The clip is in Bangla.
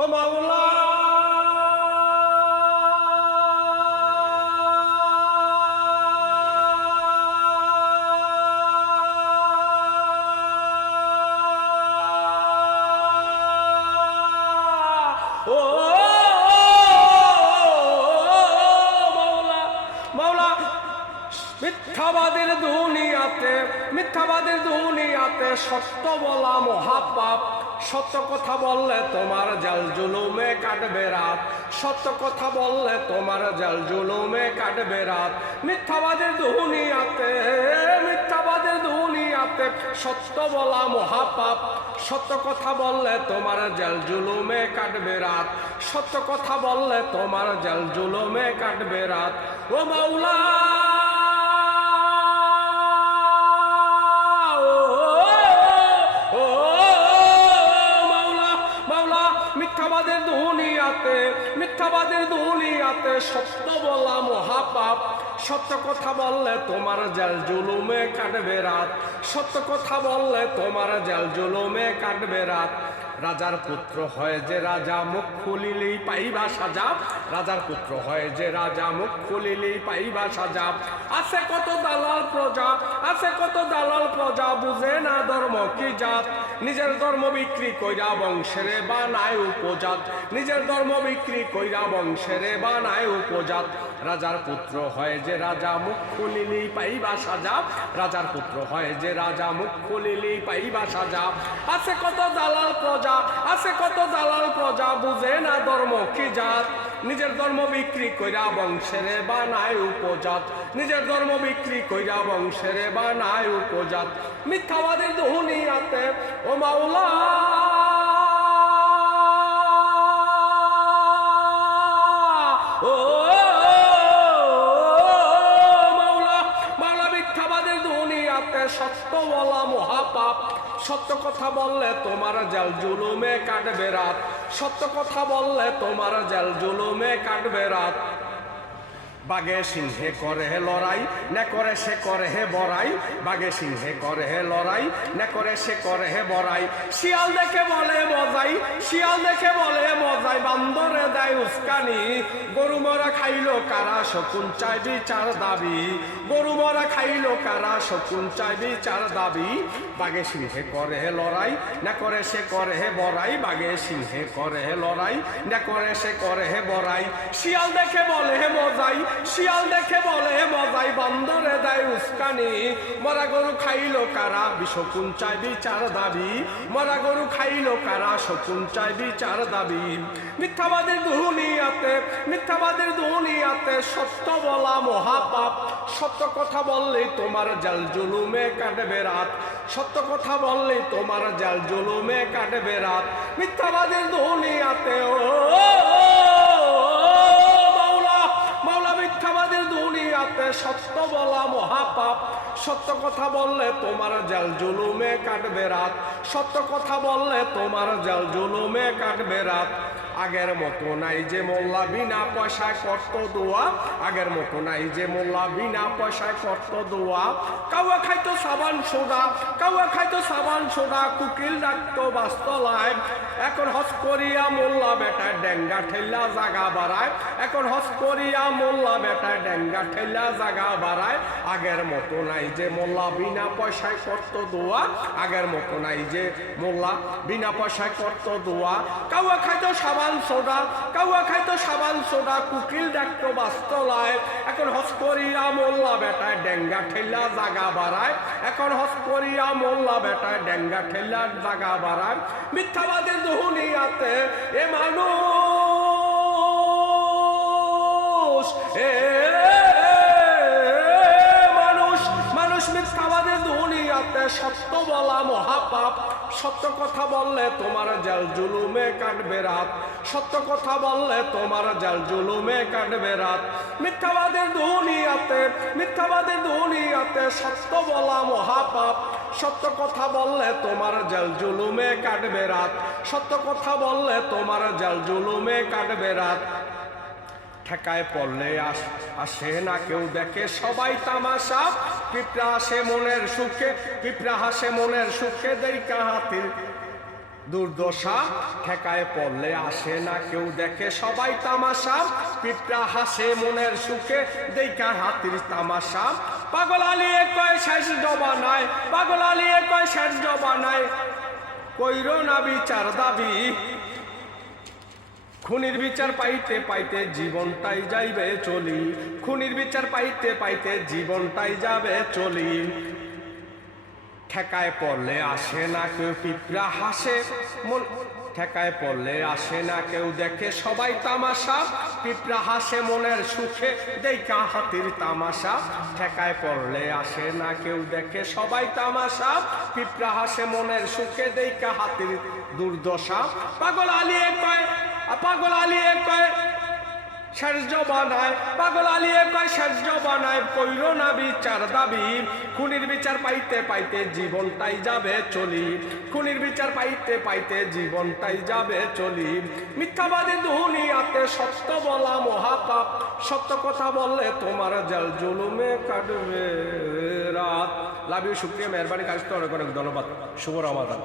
ও মাওলা ও মাওলা মাওলা মিথ্যাবাদের দুনিয়াতে সত্য বলা মহাপাপ। সত্য কথা বললে তোমার জাল জুলুমে কাটবে রাত। সত্য কথা বললে তোমার জাল জুলুমে কাটবে রাত। মিথ্যাবাদের দুনিয়াতে সত্য বলা মহাপাপ। সত্য কথা বললে তোমার জাল জুলুমে কাটবে রাত। সত্য কথা বললে তোমার জাল জুলুমে কাটবে রাত। ও মাওলা মিথ্যাবাদের দুনিয়াতে সত্য বলা মহাপাপ। সত্য কথা বললে তোমার জাল জুলুমে কাটবে রাত। সত্য কথা বললে তোমার জাল জুলুমে কাটবে রাত। রাজার পুত্র হয় যে রাজা, মুখ খুলিলেই পাইবা সাজা। রাজার পুত্র হয় যে রাজা, মুখ খুলিলেই পাইবা সাজা। আছে কত দালাল প্রজা, আছে কত দালাল প্রজা, বুঝে না ধর্ম কি জাত। নিজের ধর্ম বিক্রি কইরা বংশেরে বানায় উপজাত। নিজের ধর্ম বিক্রি কইরা বংশেরে বানায় উপজাত। রাজার পুত্র হয় যে রাজা, মুখ খুলিলেই পাইবা সাজা। রাজার পুত্র হয় যে রাজা, মুখ খুলিলেই পাইবা সাজা। আছে কত দালাল প্রজা, আছে কত দালাল প্রজা, বুঝে না ধর্ম কি জাত। নিজের ধর্ম বিক্রি কইরা বংশেরে বানায় উপজাত। নিজের ধর্ম বিক্রি কইরা বংশেরে বানায় উপজাত। মিথ্যাবাদের দুনিয়াতে ও মাওলা ও সত্য বলা মহাপাপ। সত্য কথা বললে তোমার জাল জুলুমে কাটবে রাত। সত্য কথা বললে তোমার জাল জুলুমে কাটবে রাত। বাঘে সিংহে করে হে লড়াই, না করে সে করে হে বড়াই। বাঘে সিংহে করে হে লড়াই, না করে সে করে হে বড়াই। শিয়াল দেখে বলে মজাই, শিয়াল দেখে বলে মজাই, বান্দরে দেয় উস্কানি। গরু মরা খাইলো কারা, শকুন চাই বিচার দাবি। গরু মরা খাইলো কারা, শকুন চাই বিচার দাবি। বাঘে সিংহে করে হে লড়াই, না করে সে করে হে বড়াই। বাঘে সিংহে করে হে লড়াই, না করে সে করে হে বড়াই। শিয়াল দেখে বলে হে মজাই, শিয়াল দেখে বলে মজাই, বান্দরে দেয় উস্কানি। মরা গরু খাইলো কারা, শকুন চাই বিচার দাবি। মরা গরু খাইলো কারা, শকুন চাই বিচার দাবি। মিথ্যাবাদের দুনিয়াতে সত্য বলা মহাপাপ। সত্য কথা বললেই তোমার জাল জুলুমে কাটবে রাত। সত্য কথা বললেই তোমার জাল জুলুমে কাটবে রাত। মিথ্যাবাদের দুনিয়াতে ও মিথ্যাবাদের দুনিয়াতে সত্য বলা মহাপাপ। সত্য কথা বললে তোমার জাল জুলুমে কাটবে রাত। সত্য কথা বললে তোমার জাল জুলুমে কাটবে রাত। আগের মতো নাই যে মোল্লা বিনা পয়সায় করত দোয়া। আগের মতো নাই যে মোল্লা বিনা পয়সায় করত দোয়া। কাউয়া খাইতো সাবান সোডা, কাউয়া খাইতো সাবান সোডা, কুকিল ডাকতো বাস্তলায়। এখন হস করিয়া মোল্লা বেটায় ডেঙ্গা ঠেলা জাগা বাড়ায়। এখন হস করিয়া মোল্লা বেটায় ডেঙ্গা ঠেলা জাগা বাড়ায়। আগের মতো নাই যে মোল্লা বিনা পয়সায় করত দোয়া। আগের মতো নাই যে মোল্লা বিনা পয়সায় করত দোয়া। কাউয়া খাইতো সাবান সোডা, কাউয়া খাইতো সাবান সোডা, কুকিল ডাকতো বাস্তলায়। এখন হস করিয়া মোল্লা বেটায় ডেঙ্গা ঠেলা জাগা বাড়ায়। এখন হস করিয়া মোল্লা বেটায় ডেঙ্গা ঠেলা জাগা বাড়ায়। মিথ্যাবাদের দুনিয়াতে এ মানুষ মানুষ মিথ্যাবাদের দুনিয়াতে সত্য বলা মহাপাপ। সত্য কথা বললে তোমার জাল জুলুমে কাটবে রাত। সত্য কথা বললে তোমার জাল জুলুমে কাটবে রাত। মিথ্যাবাদের দুনিয়াতে সত্য বলা মহাপাপ। সত্য কথা বললে তোমার জাল জুলুমে কাটবে রাত। সত্য কথা বললে তোমার জাল জুলুমে কাটবে রাত। ঠেকায় পড়লে আসে না কেউ দেখে সবাই তামাশা। পিঁপড়া হাসে মনের সুখে, পিঁপড়া হাসে মনের সুখে, দেখা হাতির দুর্দশা, ঠেকায় পড়লে আসে না কেউ দেখে সবাই তামাশা, পিঁপড়া হাসে মনের সুখে দেখা হাতির তামাশা। পাগল আলিয়ে কয় শেষ জবানায়, পাগল আলিয়ে কয় শেষ জবানায়, কইরো না বিচার দাবি, খুনির বিচার পাইতে পাইতে জীবনটাই যাইবে চলি, খুনির বিচার পাইতে পাইতে জীবনটাই যাবে চলি। ঠেকায় পড়লে আসে না কেউ, পিঁপড়া হাসে মন, ঠেকায় পড়লে আসে না কেউ দেখে সবাই তামাশা, পিঁপড়া হাসে মনের সুখে দেখা হাতির তামাশা। ঠেকায় পড়লে আসে না কেউ দেখে সবাই তামাশা, পিঁপড়া হাসে মনের সুখে দেখা হাতির দুর্দশা। পাগল আলিয়ে কয়, পাগল আলিয়ে কয় শেষ জবানায়, পাগল আলিয়ে কয় শেষ জবানায়, কইরো না বিচার দাবি, খুনির বিচার পাইতে পাইতে জীবনটাই যাবে চলি, খুনির বিচার পাইতে পাইতে জীবনটাই যাবে চলি। মিথ্যাবাদী দুনিয়াতে সত্য বলা মহাপাপ, সত্য কথা বললে তোমার জেল জুলুমে কাটবে রাত। লাভ ইউ, শুকরিয়া, মেহরবানি, কাজ তো অনেক অনেক ধন্যবাদ। শুভ রমাদান।